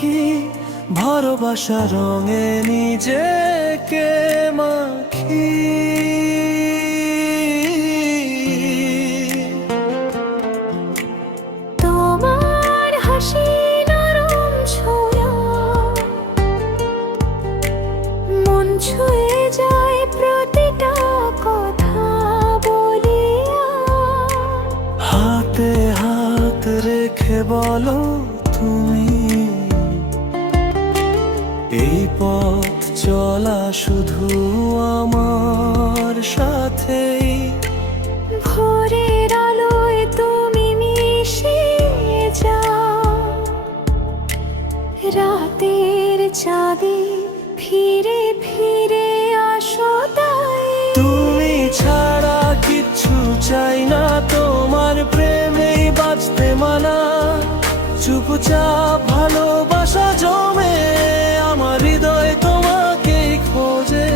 দেখি ভালোবাসা রঙে নিজেকে মাখি। তোমার হাসি নরম ছোঁয়া মন ছুঁয়ে যায় প্রতিটা কথা বলিয়া। হাতে হাত রেখে বলো তুমি, এই পথ চলা শুধু আমার সাথেই। ভোরের আলোয় তুমি মিশে যাও, রাতের চাঁদে ফিরে ফিরে আসো তাই। তুমি ছাড়া কিচ্ছু চাই না, তোমার প্রেমেই বাঁচতে মানা। চুপচাপ ভালোবাসা জমে আমার হৃদয় তোমাকেই খোঁজে।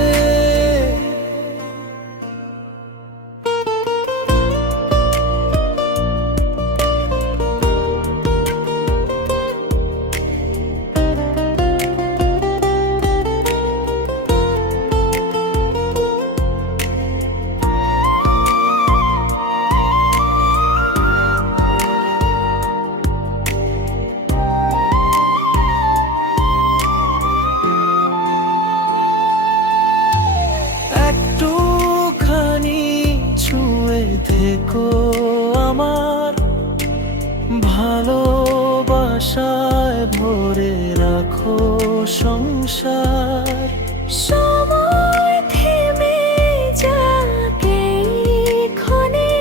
থেকো আমার ভালোবাসায় ভরে রাখো সংসার। সময় থেমে যাকে ক্ষণে,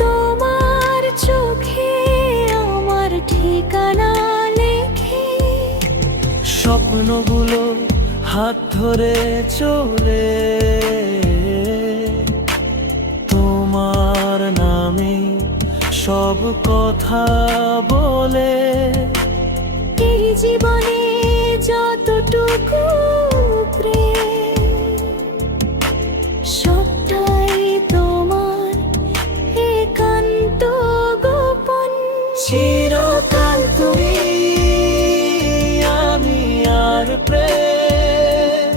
তোমার চোখে আমার ঠিকানা লেখে। স্বপ্নগুলো হাত ধরে চলে তোমার নামে সব কথা বলে। এই জীবনে যতটুকু প্রেম, সবটাই তোমার একান্ত গোপন। চিরকাল তুমি আমি আর প্রেম,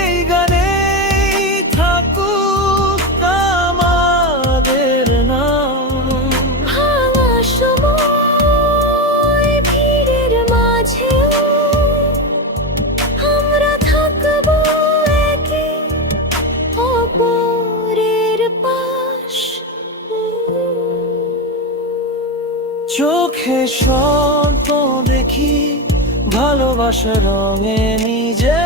এই গানে থাকুক আমাদের নাম। ভাঙা সময় ভিড়ের মাঝেও আমরা থাকবো একে অপরের পাশ। চোখে স্বপ্ন দেখি ভালোবাসা রঙে নিজে